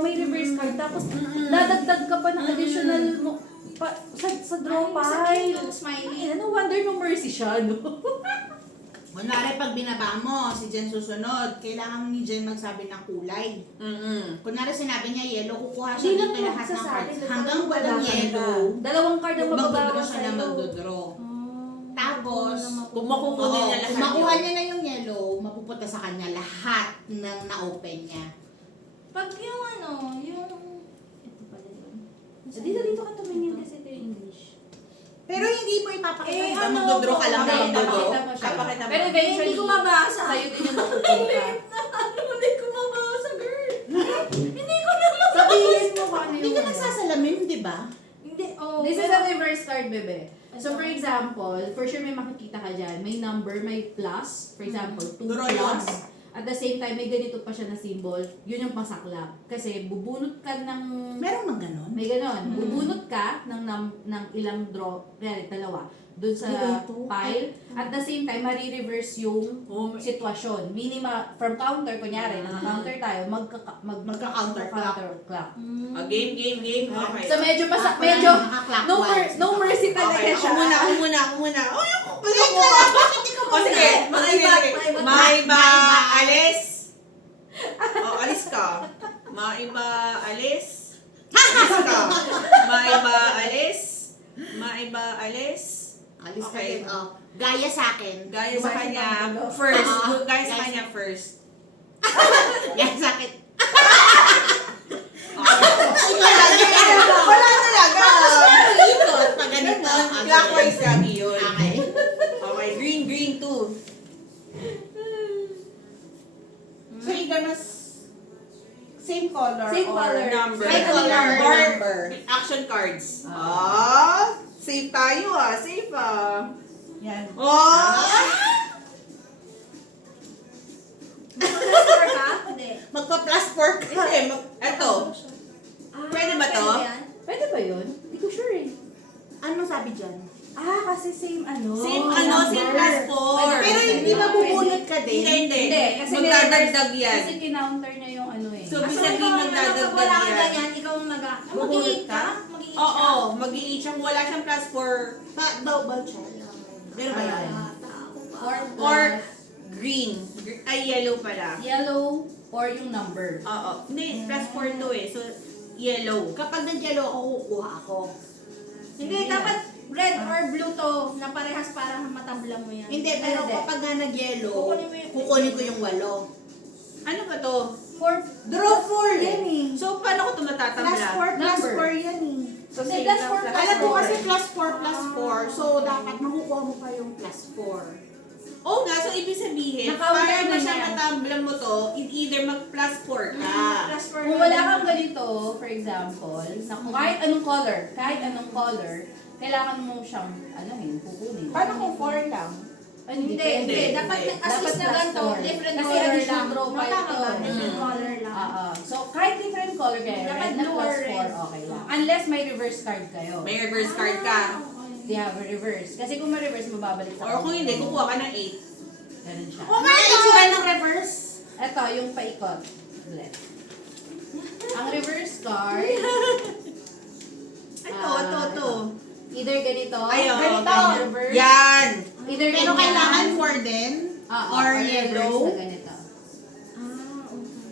may reverse card, tapos dadagdag ka pa ng additional mo, sa draw pile. Smiley. No wonder no mercy siya, no? Kunwari, pag binaba mo, si Jen susunod, kailangan mo ni Jen magsabi ng kulay. Kunwari, sinabi niya yellow, kukuha siya Hindi lang dito lahat ng magsasabi, cards. dalawa Hanggang walang yellow, Dalawang card ang magdodraw mababawas siya na sa'yo. magdodraw. Tapos, Kung makukunin niya lahat kung makuha yun. niya na yung yellow, mapupunta sa kanya lahat ng na-open niya. Pag yung yung... Ito pala yun. Dito ka tumingin kasi ito yung English. Pero hindi mo ipapakita, Eh, diba? ano, Magdodraw ka lang na Hindi, magdodraw. napakita mo siya. Kapakita mo. Pero eventually, Hindi ko mabasa. sa'yo din yung mapupunta. Hindi ko mabasa, girl. Hindi ko na mabasa. Sabihin mo kung ano Hindi yung ka nagsasalamin, di ba? Hindi, oh. This is a reverse card, bebe. So, for example, for sure may makikita ka dyan. May number, may plus. For example, 2 Draw plus. yun. At the same time, may ganito pa siya na symbol. Yun yung pasaklap. Kasi bubunot ka ng... Meron mang ganon? May ganon. Bubunot ka ng ilang draw, kaya dalawa, dun sa Ito. pile. At the same time, marireverse yung sitwasyon. Meaning, from counter, kunyari, naka-counter tayo, Magka-counter clock. clock. Game. Okay. So, medyo Naka-clockwise. no mercy talaga Okay, siya. ako muna. Oh, yung Wait lang! Bakit ikaw O sige, Maiba, Maiba, alis. O, alis ka. Maiba, alis. Alis ka. Maiba, alis. Maiba, alis. Alis ka Okay. din, oh. Gaya sa akin. Gaya sa kanya, first. Gaya sa kanya, first. Gaya sa akin. Wala talaga. Ikot, pag ganito. Clockwise lagi yun. Okay. Okay, green, two. So, you're gonna same color Same or color. Number. Same color or Or number. action cards. Safe tayo safe Yan. Mag-score ka? Hindi. Magpa-plus 4 ka. Hindi, eto. Pwede ba to? Pwede yan? Pwede ba yun? Hindi ko sure eh. Anong sabi dyan? Kasi same ano. Same number. plus 4. Pero hindi ba bubunot ka din? Hindi. Hindi, kasi Magdadagdag yan. Kasi kinounter niya yung ano eh. So, Ah, ibig so, sabihin ikaw ang magdadagdag wala ka yan. ganyan, ikaw ang mag-i-8 ka? Mag-i-8 ka? Oo, mag-i-8 siya. Kung wala siyang plus 4, Double check. Meron ba yan? Or or green. Ay, yellow pala. yellow or yung number. Oo. Hindi, plus 4 to So, yellow. Kapag nag-yellow ako, kukuha ako. Hindi, dapat red or blue to na parehas para matabla mo yan. Hindi, pero Hindi. kapag nga nag-yellow, Kukunin mo yung- kukunin ko yung 8. Ano ba to? Draw 4 yan eh. So, paano ko ito Plus matatabla? 4 plus Number. 4 yan eh. So, Hindi, same plus lang, 4 plus Alam mo 4. kasi plus 4 plus 4, so dapat makukuha mo pa yung plus 4. Oo nga, so ibig sabihin, Nakaunti para na na siya niya. matabla mo to, either mag-plus 4 ka. Plus 4 Kung wala kang ganito, for example, na kung kahit anong color, kailangan mo siyang, kukunin. Paano kung 4 lang? Ay, Hindi, Depende. hindi. Dapat as Dapat is na plus ganito, four. different Kasi color additional lang. draw No, pa tama ito. ba? Different Mm. color lang. So, kahit different color kayo, Dapat red na blue plus or 4, red. okay lang. Unless may reverse card kayo. May reverse card ka. They have a reverse. Kasi kung may reverse, mababalik sa Or kung hindi, kukuha ka ng 8. Ganun siya. Kung may itsura ng reverse, Ito, yung paikot. Left. Ang reverse card, Ito. either ganito, Ayaw. Ganito. reverse, Yan! either pero kailangan 4 din, or reverse yellow. na ganito.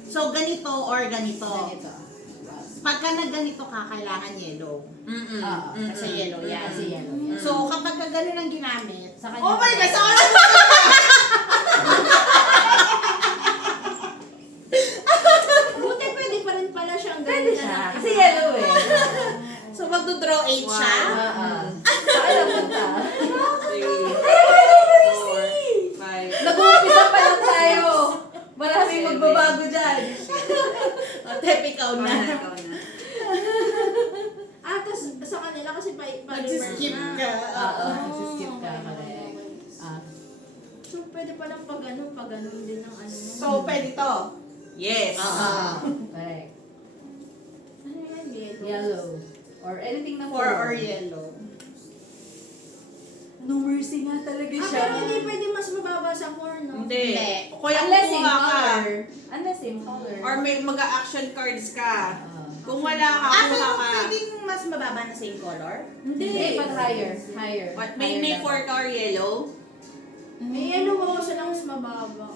So ganito or ganito. Ganito. Pagka na ganito ka, kailangan yellow. Kasi yellow yan. Kasi yellow yan. So kapag ka ganun ang ginamit, Sa kanya. Oh my God! Sa Buti pwede pa rin pala siyang Pwede ganyan. siya. Kasi yellow eh. so magdo-draw 8 siya. Sa ilang punta? 3, 4, 5. Nag-uumpisa pa lang tayo. Maraming magbabago dyan. O, Tep, ikaw na. Tapos sa kanila kasi Nag-skip ka. Skip ka. Correct. So, pwede palang pag ganun din ang ano. So pwede to. Yes. Correct. Ano yan, Yellow. Or anything na 4 or yellow. No mercy nga talaga siya. Pero hindi pwede mas mababa sa 4, no? Hindi. Hindi. Kaya Unless same kukuha ka. color. Unless same color. Or may mag-action cards ka. Ah. Kung wala ka, Ako kuha ka. pwedeng mas mababa na same color? Hindi, but higher. Higher. What, Higher may dapat. 4 ka or yellow? May yellow ako sa lang mas mababa.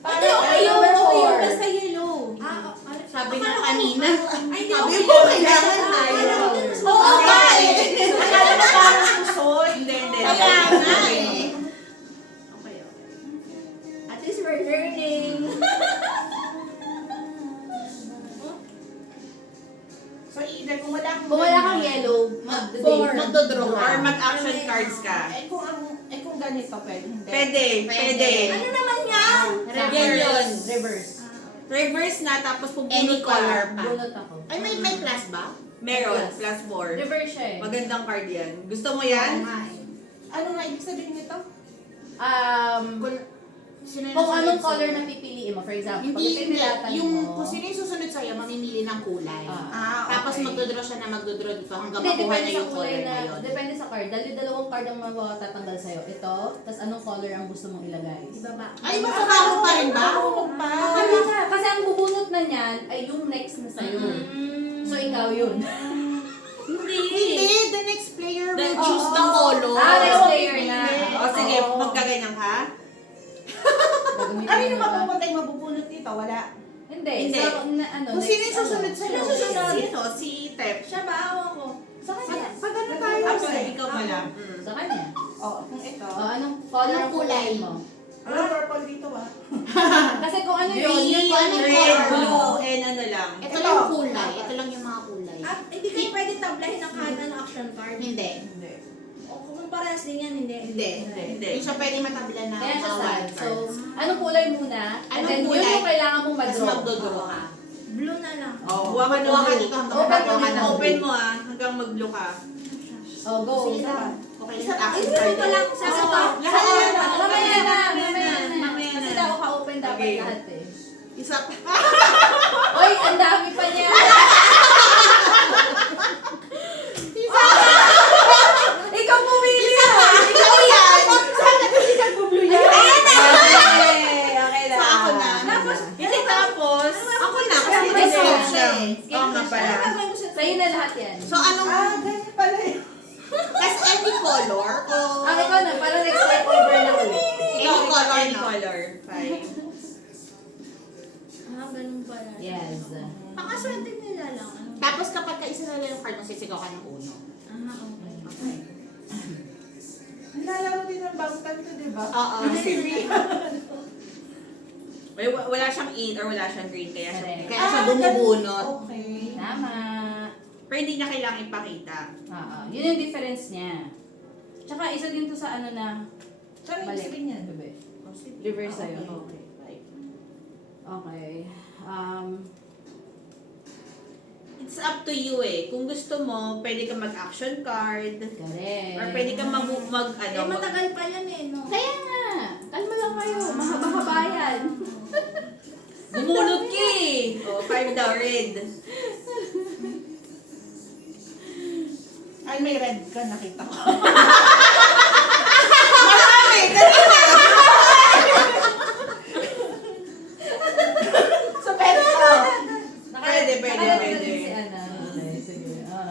Para okay yun, number okay yun, 4. basta yellow. Sabi Sabi nga kanina. Ay, hindi Sabi okay. mo, kailangan Akala ko dun mas Oo mababa. nga eh. Akala mo parang susod. Hindi. Kaya nga eh. Okay. At least we're learning. So either kung wala kang Kung wala kang yellow, Four. magdodraw ka. Or mag-action cards ka. kung ganito pwede, hindi. Pwede. Ano naman yan? Yan yun. Reverse. Reverse na, tapos Any pupulot color ka. pa. Bunot ako. Ay, may plus ba? Meron, Yes. plus 4. Reverse siya eh. Magandang card yan. Gusto mo Oo yan? nga eh. Ano nga ibig sabihin nito? Sino yung Kung susunod anong sa'yo? color na pipiliin mo, for example, pag Hindi. ipinilatan Yung mo, kung sino yung susunod sa'yo, mamimili ng kulay. Ah. Tapos magdodraw siya na magdodraw dito hanggang hindi, makuha depende na sa yung kulay color na, na yun. depende sa card. Dahil dalawang card ang matatanggal sa'yo. Ito, tas anong color ang gusto mong ilagay. Ibaba. Ay, masabaho pa rin ba? Akala ka, kasi ang bubunot na niyan ay yung next na sa'yo. So, ikaw yun. Hindi, the next player will The- choose Oo. the color. Next player na. O sige, Oo. magkaganyan ka? Gagamitin Ano mo yung ba? mapupunta yung mabubunot dito? Wala. Hindi. Hindi. So, ano, Kung sino yung next, susunod sa'yo? Sino susunod? Sino? Si Tep. Siya ba? Ako. Sa kanya. Pag ano tayo? Tapos ikaw pala. Sa kanya. Oo, kung ito. O, anong color Anong ang kulay mo? Ano purple dito ah? Kasi kung ano yun, Green, yung color Red, color. blue, and ano lang. Ito lang yung kulay. Ito lang yung mga kulay. At hindi kayo pwede tablahin ng kahit ano action card. Hindi. O kung parehas din yan, hindi. Hindi. Hindi. Hindi siya pwede matabla na Kaya siya mga sad. wild So, cards. anong kulay muna? And Anong then, kulay? yun yung kailangan mong Tapos mag-draw. magdodraw ka. Blue na lang. Oh, huwag ka Kuha ka ng dito hanggang Open makagawa mo ka dito. ng Open blue. mo hanggang mag-blue ka. Oh, go. Sige Isa na. pa. Okay Isa lang pa. action Isa card. pa lang. Sa Oo, pa. lahat Oo, yan. mamaya na. Mamaya na. Mamaya Kasi na. daw ka-open dapat Okay. lahat eh. Isa pa. Oy, ang dami pa niya. Ikaw pumili. Isa pa. Ikaw yan. Sana kasi nag-blue yan. Okay lang. So, ako na. Hindi tapos. Ako na. Kasi Skip may na skip siya. siya eh. Skip na pala. Sa'yo na lahat yan. So, anong... ganyan pala yun. Tapos any color o... Ang ikaw na, para next step over na ulit. Any color, Any no? color. Fine. Ganun pala. Yes. Pakaswerte nila lang. Tapos kapag kaisa na lang yung card mo, sisigaw ka ng uno. Okay. Okay. Nilalaro din ng bangtan to, di ba? Oo. Wala siyang in or wala siyang green, kaya siya. Correct. Kaya siya bumubunot. Okay. Tama. Pero hindi niya kailangang ipakita. Oo. Yun yung difference niya. Tsaka isa din to sa ano na Saan yung balik. sabihin niyan? Bebe. Reverse sa'yo. Okay. Right. Okay. It's up to you eh. Kung gusto mo, pwede ka mag-action card. Correct. Or pwede ka mag Matagal pa yan eh, no? Kaya nga. Kalma lang kayo. Mahaba-haba yan. Bumunot ka eh. Oh, 5 daw, red. Ay, may red ka, nakita ko. Marami! Kanina! So, pero Pwede. Nakalagay din si Ana. Okay, sige. 8.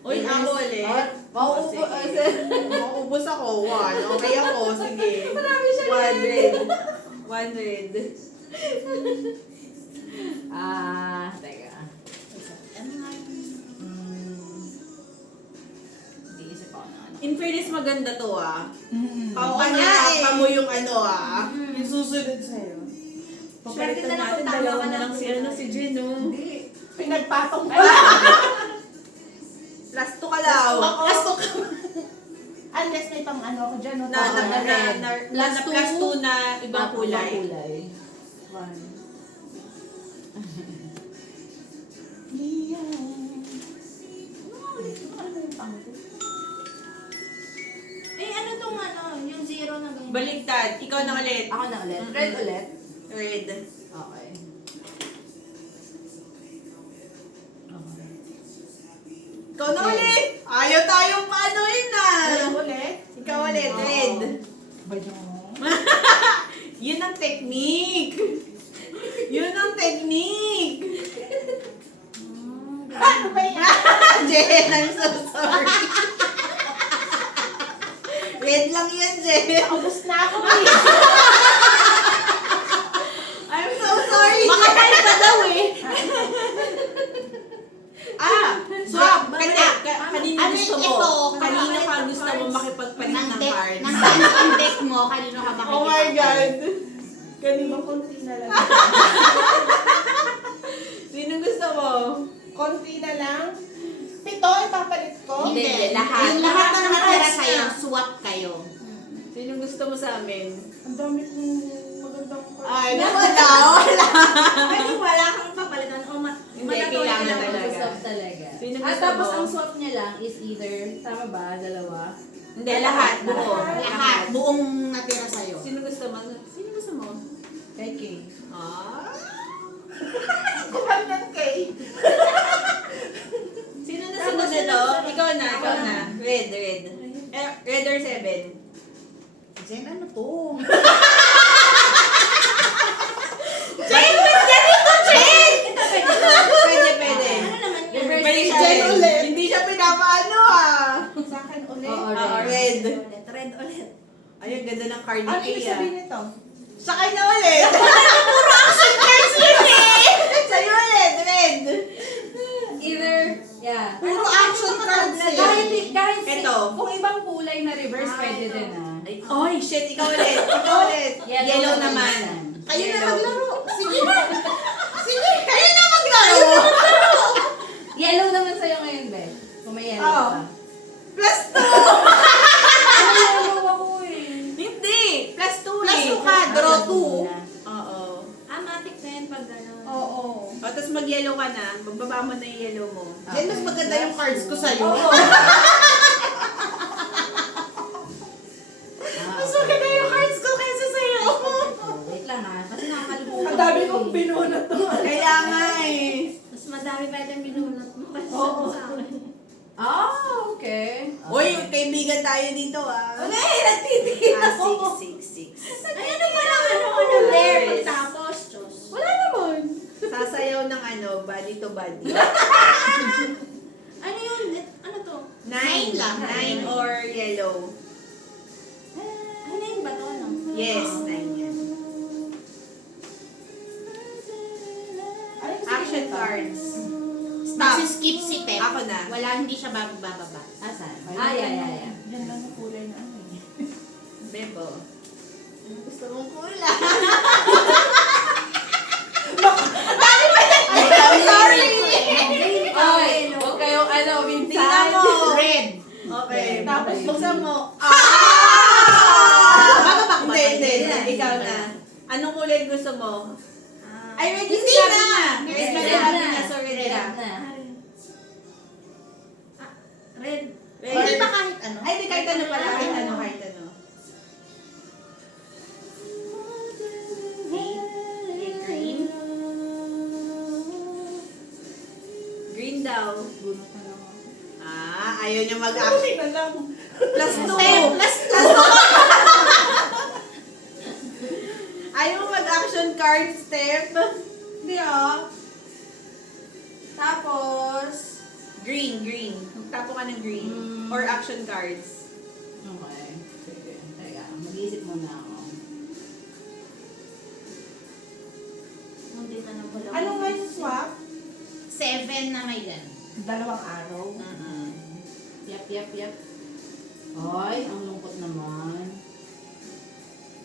Uy, ako ulit. Mauubos ako. 1. Okay ako. Sige. Marami siya 1 red. Teka. Ano nga Iisip ako na ano. In fairness, maganda to ah. Oo Pang nga eh. pa mo yung ano ah. yung susunod sa'yo. Swerte Papalitan na lang natin, kung tama dalawa ka na ng lang si kulay. ano si Jen oh. Hindi. Pinagpatong ko. Plus 2 ka daw. Unless may pang ano ako dyan. no? Plus 2 na ibang kulay. One. Eh, ano tong ano? Yung zero na ganyan. Baligtad. Ikaw na ulit. Ako na ulit. Red ulit. Red. Okay. Okay. Ikaw na ulit. Ayaw tayong paanoin na. Ulit. Ikaw ulit, red. Ba yun? Yun ang technique. Yun ang technique. Ano ba yan? Jen, I'm so sorry. Red lang yun, Jen. Ubus na ako eh. I'm so sorry, Jen. Makapal pa daw eh. Swap. Kanino Ano gusto mo? ito? Kanino ka gusto mo makipagpalit ng deck, cards? ng hands on deck mo, kanino ka makikita? Oh my God. Kanino konti na lang. Sino gusto mo? Konti na lang. 7 ipapalit ko. Hindi, lahat. Yung Lahat lahat ng ng natira cards sa'yo, na. swap kayo. Sino gusto mo sa amin? Ang dami kong magandang cards. Ay, wala. Pwede wala kang papalitan o Hindi, manatuloy kailangan lang talaga. ako sa Swap talaga. Sino At gusto tapos mo? ang swap niya lang is either, tama ba, dalawa? Hindi, lahat. Buo. Lahat. Buong natira sa'yo. Sino gusto mo? Sino gusto mo? Kay Kay. Ah? Kuhan ng Kay. Sino na sunod nito? Ikaw na. Red. Red or 7? Jen, ano to? Jen, ba't ganito, Jen? Pwede. Ano naman yan? Reverse Pwede siya. Jen ulit. Hindi siya pinapaano Sa akin ulit. Oo, Red. Red ulit. Ay, ang ganda ng card ni Ano ibig Kay, sabihin nito? Sa kanya ulit. Puro action cards yun eh. Sa'yo ulit, red. Either, yeah. Puro action cards eh. Kahit Ito. kung ibang kulay na reverse, pwede din ah. Ay, shit. Ikaw ulit. Yellow naman. Kayo na Yellow. maglaro. Sige. Sige, kayo na maglaro. Yellow naman sa'yo ngayon, Beth. Kung may yellow Oo. ka. Plus 2. Ano yellow ako eh? Hindi. Plus 2 Plus eh. 2 ka, draw 2. Oo. Matic na yan pag gano'n. Oo. O, tapos mag-yellow ka na. Magbaba mo na yung yellow mo. Jen, mas maganda yung cards ko sa'yo. Oo. Mas maganda yung cards ko kaysa sa'yo. Wait lang ah, kasi nakakalimutan Ang dami ko kong eh. binunot to. Kaya nga eh. Mas madami pa yung binunot mo kasi Oo. sa akin. Ah, okay. Uy, kaibigan tayo dito ah. Okay, nagtitigil ako. 6. Ay, ano pa lang ano there pagtapos, Diyos. Wala naman. Sasayaw ng body to body. Ano yun? Ano to? 9 lang. 9 or yellow. Ano yun ba to? Ano? Yes, 9 yan. Ano yung Action sabihin nito? cards. Magsiskip si Pep. Ako na. Wala, hindi siya bababa. Asan? Ah, yeah. Yan lang yung kulay na ano eh. Bebo. Ano gusto mong kulay? Sorry! Okay, huwag kayong Tingnan minsan. mo. Red. Okay. Red. Tapos buksan mo. Bababa ko ba? Hindi. Ikaw na. Anong kulay gusto mo? Ay, ready Hindi sinabi na. na. Red Red na. sinabi na. So, ready Red na. na. Red. Hindi ba kahit ano? Ay, di kahit ano pala. Kahit ano. Green. Green daw. Bunutan ako. Ayaw niya mag-action. Kulay na lang. Plus 2. Plus Ayaw mo mag-action card step. Hindi ah. Tapos, Green. Magtapo ka ng green. Mm. Or action cards. Okay. Sige. Teka, mag-iisip muna ako. Hindi na lang pala. ano nga yung swap? 7 na may gan. 2 araw. Yap. Ay, ang lungkot naman.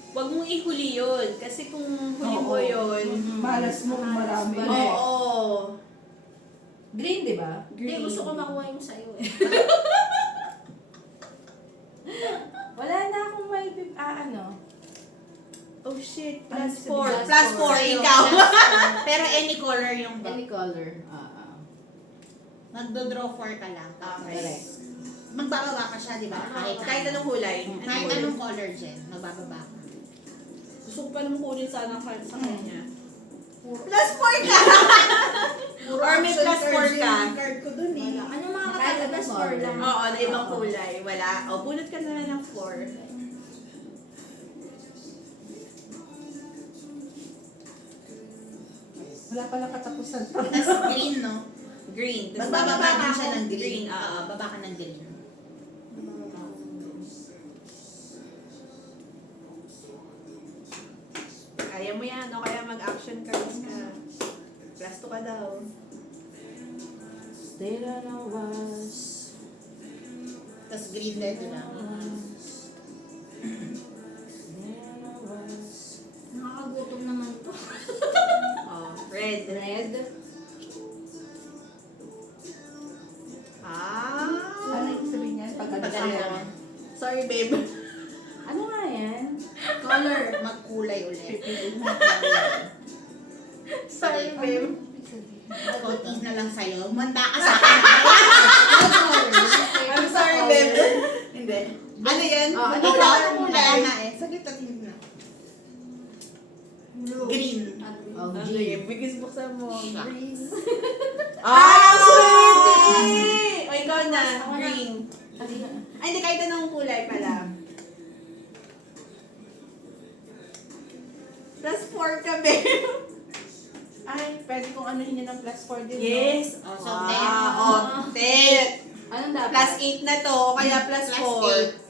Huwag mong ihuli yun. Kasi kung huli mo Oo. yun. Malas mo kung marami. Oo. Green, di ba? Hindi, gusto ko makuha yung sa'yo eh. Wala na akong may ano. Oh shit. Ano Plus sabihin? 4. Plus 4. Ikaw. Pero any color yung Any color. Magdo-draw 4 ka lang. Correct. Magbababa ka siya, di ba? Kahit anong kulay. Kahit anong color, Jen. Magbababa ka. Gusto ko pa naman kunin sana card sa kanya. Plus 4 ka! Or may plus 4 ka. Card ko dun eh. Ano mga Kahit anong best color. four lang. Oo, na ibang kulay. Wala. O, bunot ka na ng 4. Wala pala katapusan to. Tapos green, no? Green. Tas Magbababa din siya ng Green, green. oo. Baba ka ng green. Kaya mo yan. O kaya mag-action cards ka. Plus 2 ka daw. Stay on a was. Tapos green din, di ba? Nakakagutom naman to. Oh, red. Red. Ano yung sabihin niyan? Pag ano Pag-ano. siya? Sorry, babe. Ano nga yan? Color, magkulay ulit. Pipiliin mo. Sorry, babe. Konti na lang sa'yo. Manda ka sa akin. I'm sorry, babe. Hindi. Ano yan? Oh, ano Ikaw, color ano muna? kaya nga eh. Saglit at hindi na. Green. Oh, Okay, G. bigis buksan mo. Siya. Green. Ah, sweetie! O, ikaw na. Ako na. Green. Ay, hindi, kahit anong kulay pala. Plus 4 ka, babe. Ay, pwede kong anuhin niya ng plus 4 din. Yes. Oh, so Wow. 10. Oh, 10. Anong dapat? Plus 8 na to, o kaya plus Plus 4.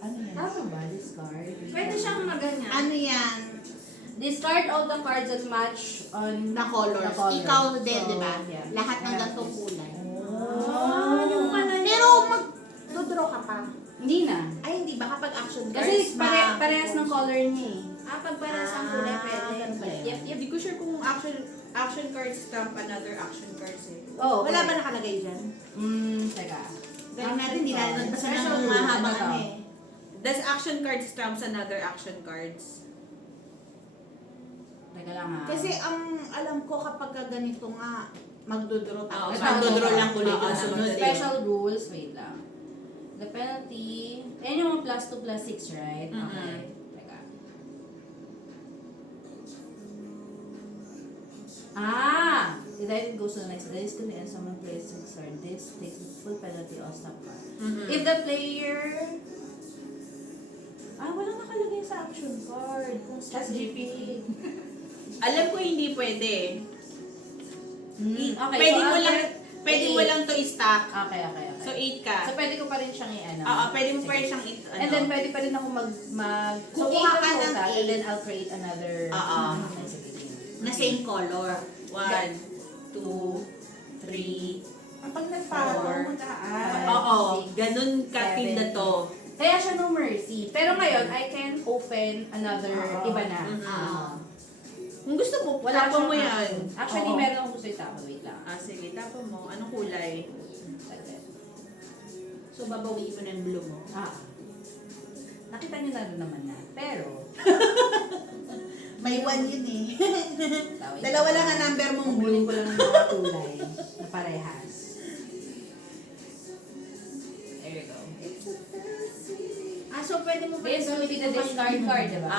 Ano yan? Tama ba? Discard? Pwede siyang maganyan. Ano yan? Discard all the cards that match on The colors. the color. Ikaw din, So, di ba? yeah. Lahat ng Yeah. gantong kulay. Ah, yung pala yun. Pero mag-draw ka pa. Hindi na. Ay, hindi ba? Kapag action cards, Kasi parehas ng color niya eh. Pag parehas ang kulay, pwede. ganun ba yun? Yep, yep. Hindi ko sure kung action cards stamp another action cards eh. Oh, Wala ba correct. nakalagay dyan? Teka. Galing natin, hindi natin nagpasan Special ng rule, mahabang ano to? ano eh. Does action cards stamps another action cards? Teka lang ha. Kasi ang alam ko kapag ka ganito nga, magdodraw Oo, tapos Ito, magdodraw ito. lang ulit Oo, yung ito. sunod eh. Special rules, wait lang. The penalty, yan yung 1 + 2 + 6, right? Mhm. Okay. Teka. Ah! The item goes to the next. This can end someone plays 6 card. This takes the full penalty or stop card. If the player... Ah, walang nakalagay sa action card. Kung Just specific. Alam ko hindi pwede. Okay, Pwede so mo after- lang mo lang to i-stack. Okay. So 8 ka. So, pwede ko pa rin siyang i-ano. Oo, pwede mo Sige. pa rin siyang ano. And then, pwede pa rin ako So, kung kuha 8 ka ang ng total, and eight. then I'll create another... Oo. Sige. Na same color. 1, 2, 3. Kapag nagparo, Four. mag-aay. Oo, six, ganun katinda seven, to. Kaya siya no mercy. Pero ngayon, I can open another Oo. iba na. Mhm. Kung gusto mo, Wala tapon mo siyang yan. action. Actually, Oo. meron akong gusto itapon. Wait lang. Ah, sige, tapon mo. Anong kulay? Saglit. So, babawiin mo na yung blue mo. Nakita niyo na rin naman na. Pero, May 1 yun eh. tawid Dalawa lang ang number mong Kukunin blue. ko lang ng mga kulay na parehas. There you go. So pwede mo pa This will be the discard card, diba?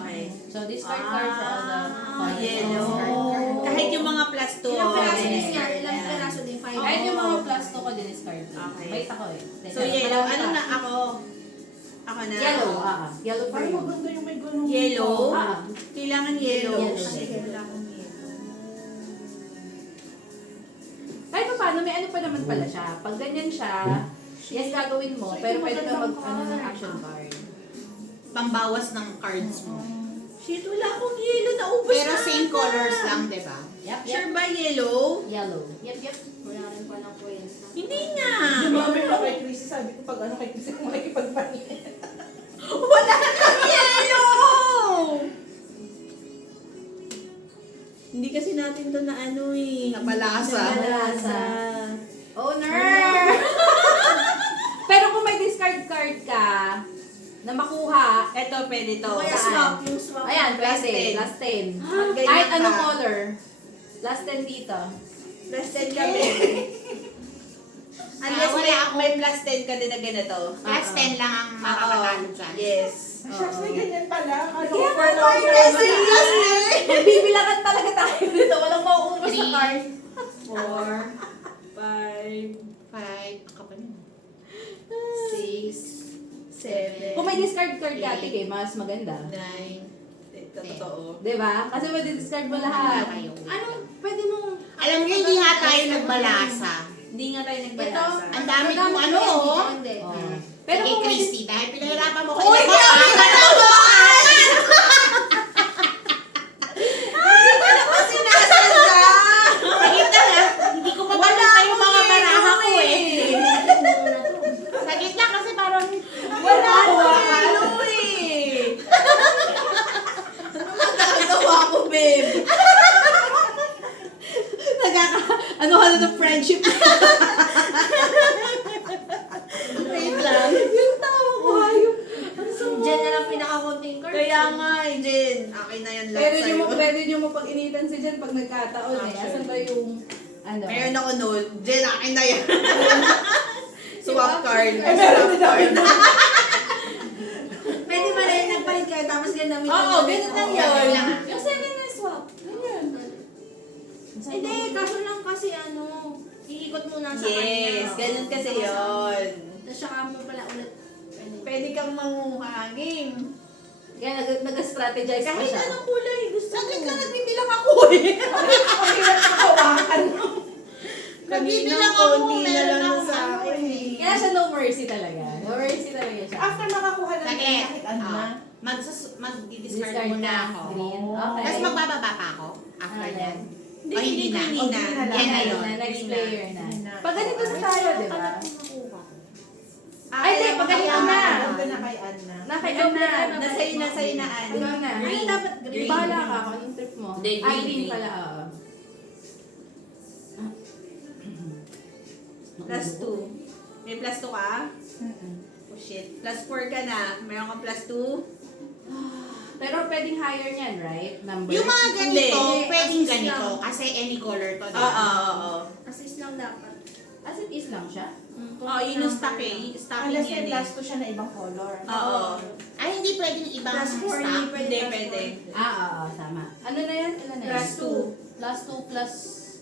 Okay. So, discard card for all the cards. Yellow. Discard card. Kahit yung mga plus 2. Ilang peraso Okay. din niya? Ilang peraso din? 5? Kahit yung mga plus 2 ko, diniscard ko. Okay. Wait ako eh. So, yellow. Ano na ako? Ako na. Yellow, Yellow for Parang you. maganda yung may ganun. Yellow? Ah. Kailangan yellow. Yellow. Kasi kailangan yellow. Kahit pa paano, may ano pa naman pala siya. Pag ganyan siya, yes, gagawin mo. So, Pero ito pwede ka magandang mag-ano ng card. action card. Pambawas ng cards mo. Shit, wala akong yellow. Naubos Pero na same ata. colors lang, di ba? Yep, yep. Sure ba yellow? Yellow. Yep, yep. Wala rin pa ng kwenta. Hindi nga. Dumami pa kay Chrissy, sabi ko pag ano kay Chrissy, kung makikipagpanin. Wala kang yellow! Hindi kasi natin to na ano eh. Napalasa. Napalasa. Owner! Pero kung may discard card ka, na makuha, Eto, pwede to. Kaya Saan? swap, yung swap. ayan, Plus pwede. 10. Plus 10. Ganyan Kahit ka. anong color. Plus 10 dito. Plus 10 ka, babe. Unless may plus 10 ka din na ganito. Plus 10 lang ang makakatalo dyan. Yes. Shucks, may ganyan pala. Ano Kaya ko nga pala. tayo kasi plus 10. Magbibilangan talaga tayo dito. Walang mauubos sa Three. card. 4, 5, 5, ang kapal mo. 6, 7, Kung may discard card ka, Ate Kay, mas maganda. 9. Totoo. Diba? Kasi madi-discard mo lahat. Anong pwede mong... Alam niyo, hindi nga tayo nagbalasa. Hindi nga tayo Ito, nagbalasa. Ang dami kong ano, oh. Hindi. Oh. Pero Pero kay kung may Christy, dahil pinahirapan mo Uy, kayo. grabe ka naman! Hindi ko naman sinasadya! Pakita na, hindi ko mapakita yung mga baraha ko eh. Sa gitna kasi parang Wala akong ano eh! Ano magagawa ko, babe? ano ka na ng friendship? Wait lang. Yung tawa ko, ayun. Diyan na lang pinaka-counting card. Kaya nga, Jen. Akin na yan lahat Pwede sa'yo. nyo mapag-initan si Jen pag nagkataon eh. Asan ba yung, ano? Meron ako nun. Jen, akin na yan. Swap Swap card. card. Swap card. Pwede ba rin nagpalit kayo tapos ganamit Oo, ganun lang yun. Yung second na swap. Ganyan. Hindi, kaso lang kasi ano, iikot mo na sa kanya. Yes, ganun kasi yun. Tapos saka mo pala ulit. Pwede kang manguhangin. Kaya nag-strategize pa Kahit siya. anong kulay gusto mo. Saglit ka, nagbibilang ako eh. Nagbibilang Kanina, ako, konti na meron lang akong sa ano akin eh. eh. Kaya siya no mercy talaga. No mercy talaga siya. After makakuha ng Saglit. nakit ano na. Mag-discard Discard muna na. ako. Green. Oh. Okay. Tapos magbababa pa ako after Ah, that. Hindi, O, hindi na. hindi na. Yan na yun. Next Green player na. Green na. Pag ganito na tayo, di ba? Ay, hindi, pag ganito na. Ganda na kay Anna. Nakay Anna. Nasa'yo na, sa'yo na, Ann. Ikaw na. Ay, dapat green. Bahala ka kung anong trip mo. Hindi, green, Green green. pala, oo. Plus 2. May plus 2 ka? Oh shit. Plus 4 ka na. Meron kang plus 2? Pero pwedeng higher niyan, right? Number. Yung mga ganito, Hindi. pwedeng Assist ganito. lang. Kasi any color to. Oo, oo, oo. Assist lang dapat. As it is lang siya. Oo, yun yung stock eh. Yung stocking Unless yan may eh. plus 2 siya na ibang color. Oo. Ay, hindi pwedeng ibang Plus 4, stock. hindi pwede. Hindi, plus pwede. Oo, tama. Ano na yan? Ano na yan? Plus 2. Plus 2 plus...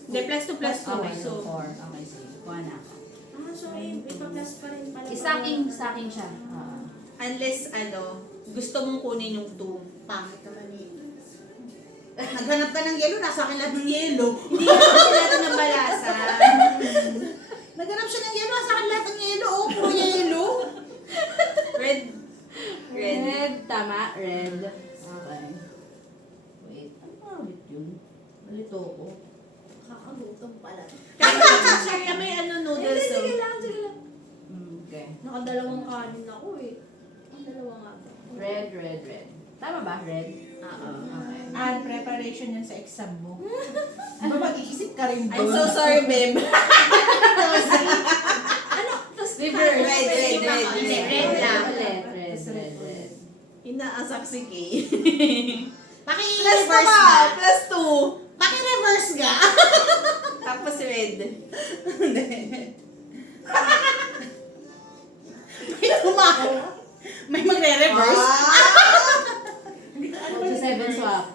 Hindi, plus 2 plus 2. Okay, So, so 4. Okay, sige. Kuha na ako. Ah, so ipa-plus pa rin pala. Stacking siya. Oo. unless ano, gusto mong kunin yung 2. Pangit naman eh. Naghanap ka ng yelo, nasa akin lahat ng yelo. Hindi kasi natin nabalasa. Naghanap siya ng yelo, nasa akin lahat ng yelo. Oh, puro yelo. Red. Red. Red. Tama. Red. Okay. Wait. Ano nga ulit yun? Malito ko. Kakagutom pala. Kasi kami ano noodles. Hindi, So. sige lang, sige lang. Okay. Nakadalawang kanin ako eh. Ang dalawa nga ba? Red, red, red. Tama ba? Red? Oo. Okay. And preparation yun sa exam mo. Diba mag-iisip ka rin I'm doon? so sorry, babe. Ano? Tapos Reverse. Red, red, red, Hindi, red. red lang. Red, red, red, red. Inaasak si Kay. Paki-reverse Plus 2 ka. ka! Plus 2! Paki-reverse ka. Tapos red. May tumawa. May magre-reverse. Hindi ka, ano ba So, yung 7 reverse? swap.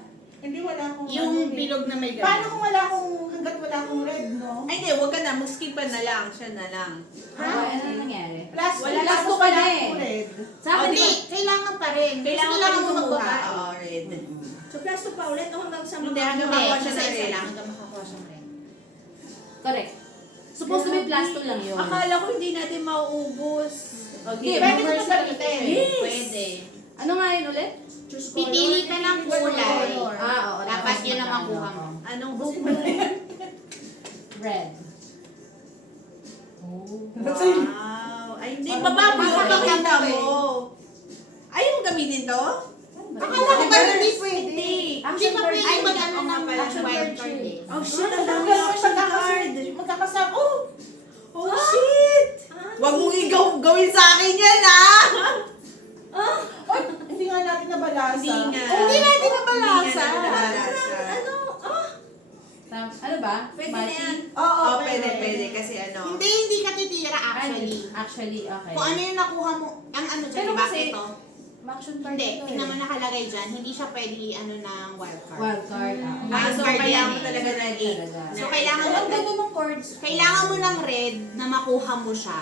Hindi, wala akong Yung ano eh. bilog na may Paano gano'n. kung wala akong, hanggat wala akong red, no? Ay, hindi. Huwag ka na. Mag-skipan na lang. Siya na lang. Okay, ano nangyari? Plus, Wala, plus plus 2 2 ka na wala eh. akong red. Sa Oh, akin, hindi, kailangan pa rin. Kailangan Kailangan pa mo rin kumuha. magbabae. Oo, red. So plus 2 pa ulit o hanggang sa Hindi, mga- hanggang Hindi, makakuha siya kasi ng red. kailangan ka makakuha siyang red. correct. Supposed to be plus 2 lang yun. Akala ko hindi natin mauubos. Okay, Pwede ko reverse ba lang palitin? ito eh. Pwede. Ano nga yun ulit? Choose color. Pipili ka ng kulay. Oo. Dapat tapos yun ang magkano makuha mo. ako? Anong book Red. Wow. Ay, hindi. Parang Bababo yung papakita pakita mo mo. Ay, yung gamitin to? Akala ko ba hindi pwede? Hindi Action pa per pwede child. mag-ano Oo nga ng pala, action wild per card child eh. eh. Oh shit, ang Ang dami dami action card. magkakasama. Oh! Oh, shit! Ah. Huwag mong gawin sa akin yan, ah! Oy, hindi nga natin nabalasa. Hindi nga. Hindi natin nabalasa. Hindi nga nabalasa. Ano? Ah, Ano ba? pwede na Matching? yan. Oo, Oh, pwede. Kasi ano. Hindi ka titira actually. Actually, okay. Kung ano yung nakuha mo, ang ano dyan, Pero diba? kasi- Ito. Action card Hindi, ito tingnan mo nakalagay dyan, hindi siya pwede ano ng wildcard. Wildcard. Wild So, card kailangan yan mo eh. talaga ng 8. So, kailangan Ang mo, ganda ng cards. kailangan mo ng red na makuha mo siya.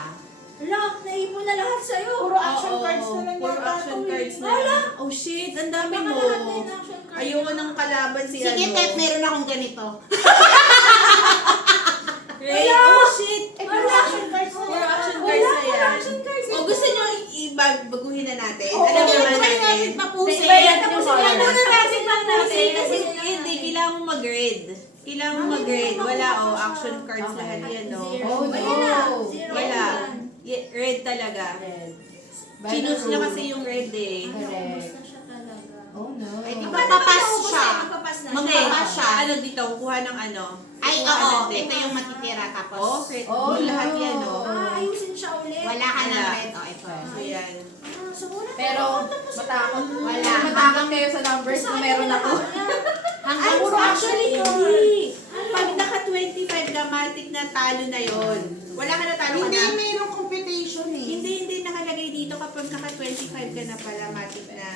Hala, naipon na lahat sa'yo. Puro action cards na lang Puro yata action to eh. cards na. Oh shit, ang dami Baka mo. lahat na yung action card. Ayoko nang kalaban si Sige, ano. Tep, meron akong ganito. Ray, oh shit. Eh, puro action cards na Puro yata. action cards na yan. action cards. O gusto nyo baguhin na natin? Oo, Alam Hindi, naman try natin. natin tapusin. Ibayan Tapos yung yan color. muna natin lang natin. Kasi hindi, kailangan mo mag-grade. Kailangan mo mag-grade. Wala, action cards Okay. lahat yan, no? Zero. Oh, no. Ayan na, zero. Wala. Yan. Red talaga. Red. Chinus na kasi yung red eh. Correct. Basta siya talaga. Oh no. Ay, di ba Paano papas naubos siya? na? Magpapas na Hindi. siya. Magpapas siya. Ano dito? Kuha ng ano? Ay, Kuha oo, ng deck. ito yung matitira tapos. Oh, red. Oh, Lahat no. yan, no? Ayusin siya ulit. Wala ka ng Wala. red. O, ito. Ayan. So, wala Pero na. matakot. Wala. Matakot kayo sa numbers kung meron ako. Hanggang Puro sa actually, hindi. Pag naka-25 ka, matik na talo na yon. Wala ka na talo ka Hindi, na. mayroong competition eh. Hindi nakalagay dito kapag naka-25 ka na pala, matik na.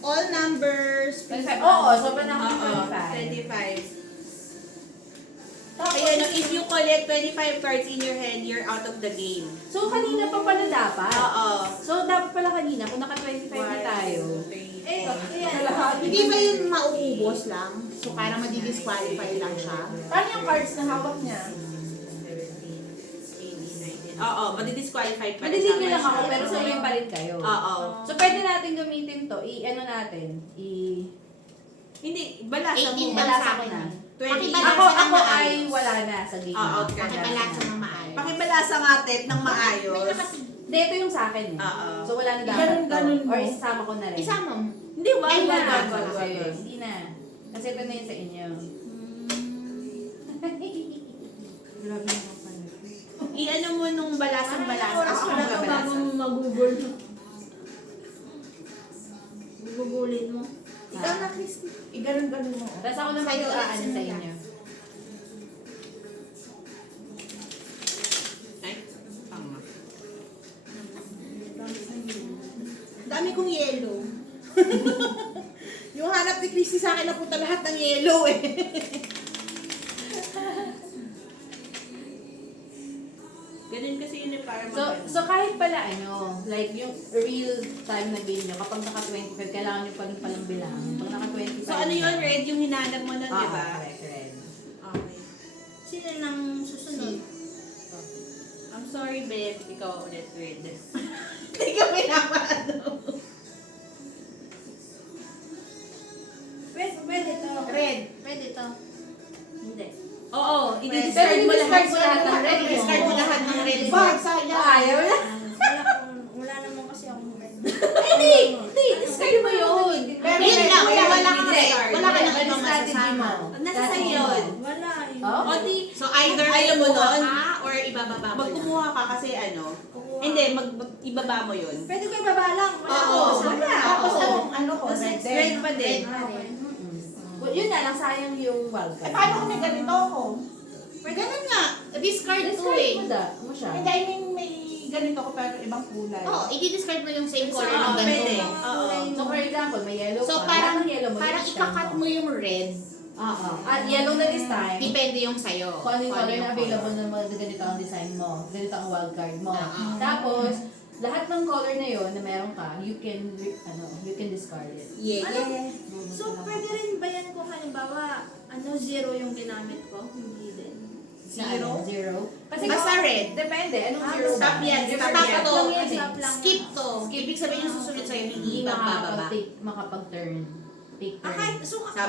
All numbers. 25. Oo, sobrang Oo, nakaka 25. Kaya no, if you collect 25 cards in your hand, you're out of the game. So, kanina pa pala dapat. Oo. So, dapat pala kanina, kung naka-25 na tayo. Eh, ayan. Hindi ba yun mauubos lang? So, parang madi-disqualify lang siya? Paano yung cards na hawak niya? Oo, madi-disqualify pa rin. Madidigil lang Tama ako, siya. pero tuloy pa rin kayo. Oo. So, pwede natin gamitin to. I-ano natin? Hindi, balasa 18 mo. lang balasa sa ko akin. na. 20. Pakibalasa Ako ng ay maayos. wala na sa game. Oo, okay. Pakibalasa ng maayos. Pakibalasa nga, Tep, ng maayos. Dito yung sa akin eh. Oo. So, wala na dapat Ganun to. mo. Or isasama ko na rin. Isama mo. Hindi, wag Ay, na. wag, Wag, wag, Sige, wag. hindi na. Kasi ito na yun sa inyo. Grabe naman pala. I-ano mo nung balasang-balasa. Oras Ako pala ito bago magbabalasa. mo mag-google. Gugugulin mo. Ikaw na, Christy. Iganon-ganon mo. Tapos ako naman Sa'yo, yung ulit aanin sa sila. inyo. Ay, tama. Dami kong yellow. Yung hanap ni Christy sa akin napunta lahat ng yellow eh. Ganun kasi yun eh, para So kahit pala ano, like yung real time na game nyo, kapag naka-25, kailangan nyo pa rin palang bilangin. Pag naka-25 So ano yun, red yung hinanap mo nun, di ba? Correct, red. Okay. Sino nang susunod? I'm sorry, babe. Ikaw ulit, red. Hindi ka pinapano. Pwede to. Red. Pwede to. Hindi. Oo, Pero i-discard mo lahat. i-discard mo lahat ng red. Discard mo lahat ng red. Hindi. Wag, sayang. Ayaw na. Wala naman kasi akong red. Hindi! Discard mo yun. Pero yun lang, wala kang Hindi. wala ka nang Ano ibang strategy masasama. mo? Nasa sa'yo yun. Wala eh. Oh? O di, So either Ayaw mo kukuha nun? ka or ibababa mo lang. magkumuha ka kasi ano. Kukuha. Hindi, ibaba mo yun. Pwede ko ibaba lang. Wala Oo, akong kasama. wala. Tapos Oo. ano ko, red din. Red pa din. Well, yun na lang, sayang yung wild Eh, card. paano kung may ganito ako? Ganun nga. Discard to Discard eh. mo siya. Hindi, I mean, may ganito ako pero ibang kulay. Oo, i-discard mo yung same color Oo, ng pwede. ganito. Oo. So for example, may yellow So ka. parang Lahat ng yellow mo, parang i-discard ikakat mo yung red. Oo. At yellow na this time. Depende yung sa'yo. Kung ano yung color yung na available na mga ganito ang design mo. Ganito ang wild card mo. Ah. Tapos, lahat ng color na yon na meron ka, you can discard it. Yeah. So, pwede rin ba yan kung halimbawa, zero yung ginamit ko? Hindi din. Zero? Zero. Kasi Basta kung- red. Depende. Anong zero stop ba? yan, Stop stop yan. yan. to. Lang yan eh. Stop lang. Skip to. Ibig sabihin yung susunod sa'yo, hindi Hindi bababa. makapag-turn. Take turn. Sabi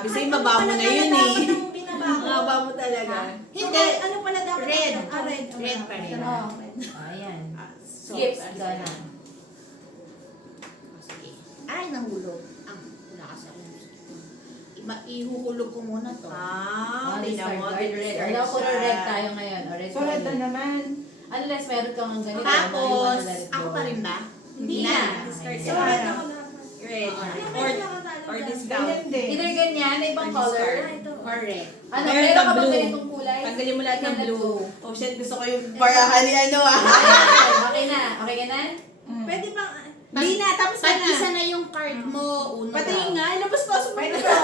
kahit sa'yo, ano mababa pala na yun dapat eh. yung binaba ko? Mababa mo talaga. So, Hindi. kahit ano pala dapat? Red. Red. Red pa rin. Oo, red. Ayan. So, Skip. ano Ika na. Sige. Ay, nahulog. Wala kasi ako. Ihuhulog ko muna to. Ah, Discard tingnan mo. card, red. discard Alam, puro siya. red tayo ngayon. O, red So, red na naman. Unless meron kang ang ganito. Tapos, ano, let it ako go. pa rin ba? Hindi na. Discard So, siya. red ako dapat. Red. Or, Or discount. Ganyan din. Either ganyan na ibang Or color. discard. ito. Or red. Ano, Meron meron kang ka bang blue. ganitong kulay? Tanggalin mo lahat ng Let blue. go. O, Oh shit, gusto ko yung barahan ni ano ah. Okay na. Okay ka na? Pwede bang... Di na, tapos ka Pag isa na. na yung card mo, uno Patayin daw. nga, labas pa. Pwede ba?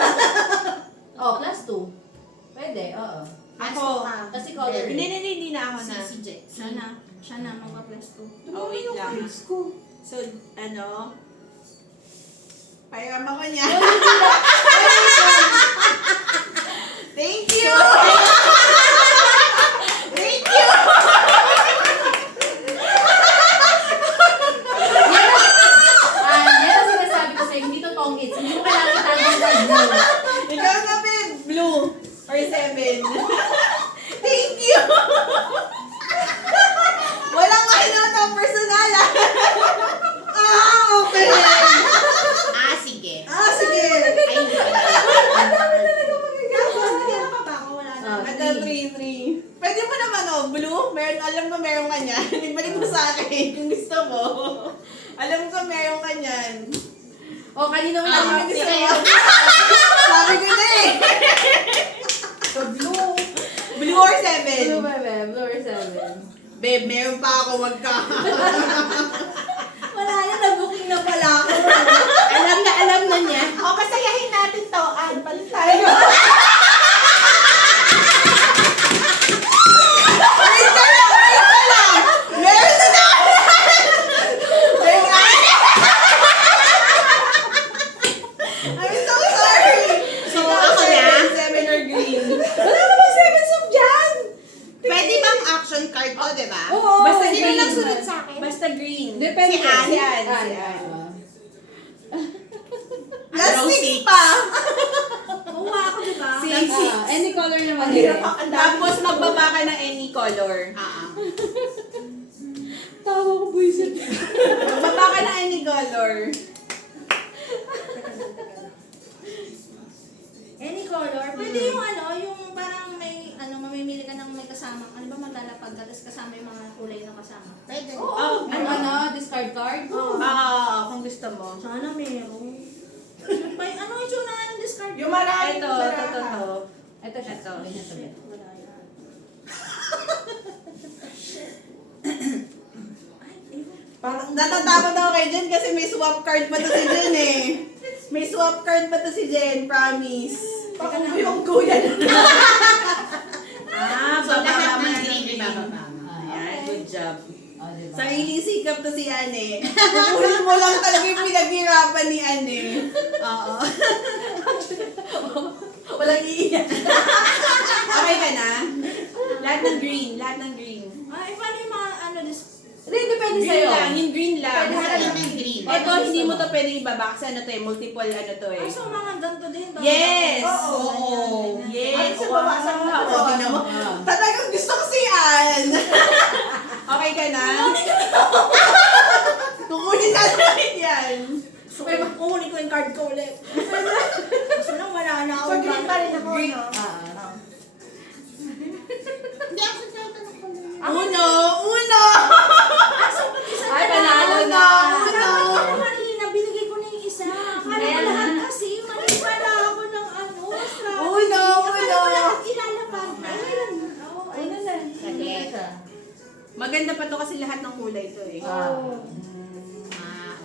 Oh, plus 2. Pwede, oo. Ako. Kasi color. Hindi na ako na. Si Jen. Siya na, magpa-plus 2. Oh, wait lang. So, ano? Pairam ako niya. Thank you! Thank you! Yan ang sinasabi ko sa'yo, hindi totoong hits. Hindi mo kailangan itagong card mo. Ikaw sabi, blue or 7. Thank you! Walang ano to, personal ah. Okay. Sige. Sige. Ay, Ang dami talaga magagawa. Kaya ka ba ako? Wala na. Oh, Ito, 3. Pwede mo naman, oh, blue. Meron, alam ko meron ka niyan. Ibalik mo sa akin kung gusto mo. Alam ko meron ka niyan. Oh, kanino mo Ah, naman gusto sige. mo? Sabi ko na eh. So, blue. Blue or 7? Blue, bebe. Blue or 7. Babe, meron pa ako magka. Wala na, nabooking na pala ako. alam na niya. O, kasayahin natin to. Ay, palit tayo. Meron na na! I'm so sorry! So, ako na? 7 or green. Wala ka bang sevens of dyan? Pwede bang action card to, di ba? Oo. Basta Sino green. lang sunod sa akin? Basta green. Depende. Si Ann. Si Ann. Ann, Si Ann. oo. Last Row 6 6. pa! Kuha ako, di ba? Six. Any color naman. Ang hirap ang ang dami. Tapos magbaba ka ng any color. Tawa ko, buisit. Magbaba ka ng any color. Any color. Pwede yung ano, yung parang may, ano, mamimili ka ng may kasama. Ano ba, maglalapag ka, tapos kasama yung mga kulay na kasama. Pwede. Oh, Ano, discard card? kung gusto mo. Sana meron. May ano yung tsura nga ng discard? Yung maraming Ito, baraha. ito. Ito siya. Ito. Ganyan to, Shit, be. wala yan. Ay, ewan. Parang Natatakot ako kay Jen kasi may swap card pa to si Jen eh. May swap card pa to si Jen, promise. yung kuya na. So, lahat ng green ibababa mo. Ayan, good job. Oh, diba? Sariling sikap to si Ane. Kukunin mo lang talaga yung pinaghirapan ni Ane. Oo. Walang iiyak. Okay ka na? Lahat ng green, lahat ng green. Ay, paano yung mga ano, Hindi, depende Green sa'yo. lang, yung green lang. Pwede Lahat sa'yo. ng green. Ito, hindi mo to pwedeng ibaba kasi ano to eh, multiple ano to eh. ay, so mga ganito din. ba? Yes! Oo. Ganyan, ganyan. Yes! Ay, sa baba, sa baba. Wow. Okay naman. Talagang gusto ko si Ann. Okay ka na? Kukunin natin yan. So, kaya kukunin ko yung card ko ulit. Gusto nang wala na ako. So, green pa rin ako, Green. no? Hindi ako sa tanong ko lang. Uno! Uno! Ay, panalo na. Wala ko kanina, binigay ko na yung isa. Kala ko lahat kasi, mali pala ako ng ano, strategy. Uno, Akala ko uno. lahat ilalapag. Ayun. Oo, Ano na? Saglit. Maganda pa to kasi lahat ng kulay to eh. Oo.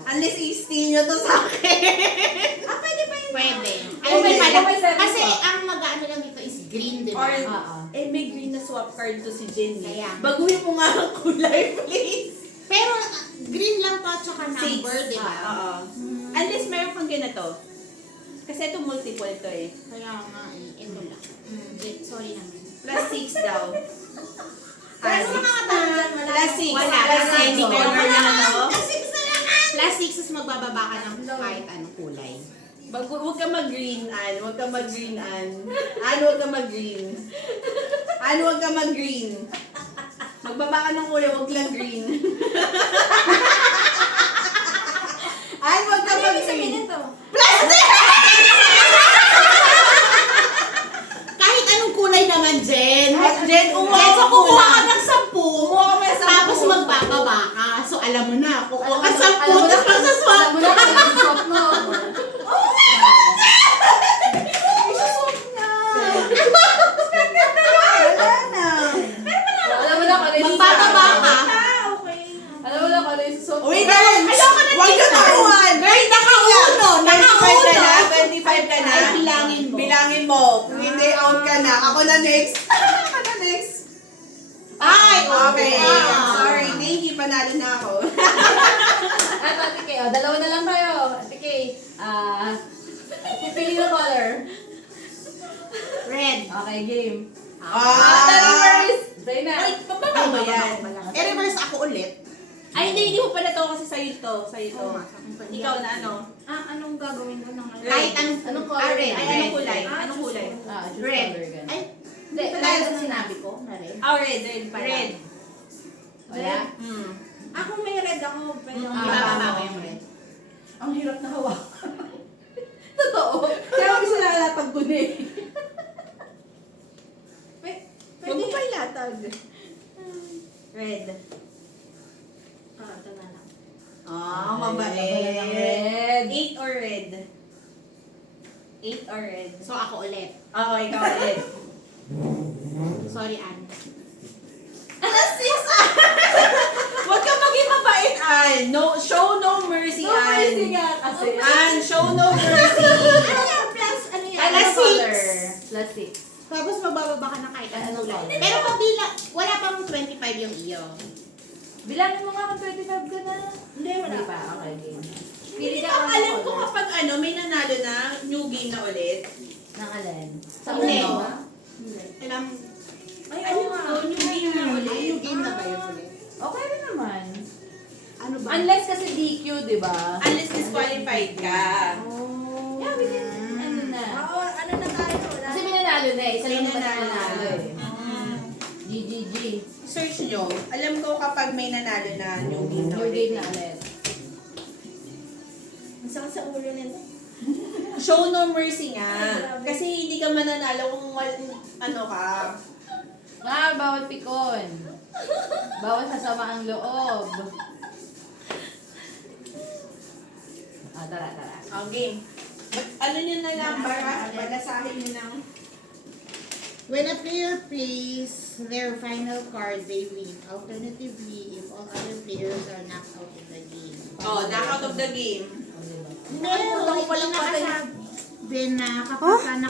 Unless i-steal nyo to sa akin. Ah, pwede pa yun. Pwede. Ay, Okay, may pala. may seven Kasi pa. ang mag-ano lang ito is green, di ba? Or, Oo. may green na swap card to si Jen. Kaya. Baguhin mo nga ang kulay, please. Pero green lang to at saka number, di ba? Oo. Unless meron kang ganito. Kasi ito multiple to eh. Kaya nga, ito lang. Sorry naman. Plus 6 daw. Pero mga katangan, wala. Plus 6. Wala. Plus Wala. 6. Color na to. Plus 6 is magbababa ka ng kahit anong kulay. Huwag ka mag-green, Ann. Huwag ka mag-green, Ann. Ann, huwag ka mag-green. Ann, huwag ka mag-green. Magbaba ka ng kulay, huwag lang green. Ann, huwag ka Ano yung sabihin mag-green. nito? Kahit anong kulay naman, Jen. Jen, umuha Jen, so ka kukuha muna. ka ng 10. Kumuha ka ng 10. Tapos magbababa ka. So, alam mo na. Kukuha ka 10. Alam mo na, Tapos magsaswap alam mo na, ka. kailangan swap mo. Wala na. Alam mo na next. Ako na next. Ay, Okay. Ah. Sorry. Thank you. Panalo na ako. At Ate Kay, dalawa na lang kayo. Ate Kay, pipili ng color. Red. Okay, game. Ah. Reverse! Sa'yo na. Ay, pababa mo yan. I-reverse ako ulit. Ay, hindi mo pala to kasi sa'yo to. Sa'yo to. Oo nga, sa akin pa niya. Ikaw na ano? Anong gagawin ko ng ano? Kahit Anong anong color red. yan? Ay, anong kulay? Anong kulay? Choose Red. color again. Ay, Hindi, dahil sa sinabi ko na red. Oh, red. Red pala. Red. Wala? Hmm. Ako may red ako. Pwede ako. Ibababa ko yung red. Ang hirap na hawak. Totoo. Kaya ako gusto nalatag ko na eh. Huwag mo pa ilatag. Red. Ito na lang. Ah, Labanan ng mabait. red. 8 or red? 8 or red? So ako ulit. Oo, ikaw ulit. Sorry, Anne. Huwag ka maging mabait, Ann. No, show no mercy, No Ann. mercy nga kasi. Ann, show no mercy. Ano yan? Plus, ano yan? Ano Plus color? six. Plus 6. Tapos magbababa ka na kahit Ano anong color? kulay. Pero pabila, wala pang 25 yung iyo. Bilangin mo nga kung 25 ka na. Hindi, wala Hindi pa. Okay, game. Hindi Pili ka pa ng alam ko color. kapag ano, may nanalo na, new game na ulit. Ng alin? Sa Hindi. uno? Alam, Ay, ayun oo nga. ko, new game na Ay, ulit. yung game na ba yun ulit? Okay rin naman. Ano ba? Unless kasi DQ, di ba? Unless disqualified ka. Oh. Yeah, we can, ano na. Oo, ano na tayo? Wala. Kasi may nanalo na eh. Isa lang naman Nanalo. nanalo eh. Mm. GGG. Search nyo. Alam ko kapag may nanalo na new game na New ulit. game na ulit. Ang sakit sa ulo nito. Show no mercy nga. Ay, grabe. Kasi hindi ka mananalo kung ano ka. Bawal pikon. Bawal sasama ang loob. Tara. Oh, game. Ano nyo na lang, balasahin nyo ng... When a player plays their final card, they win. Alternatively, if all other players are knocked out of the game. Oh, knock out of the game. Meron, Ay, hindi nakasabi na kapag ka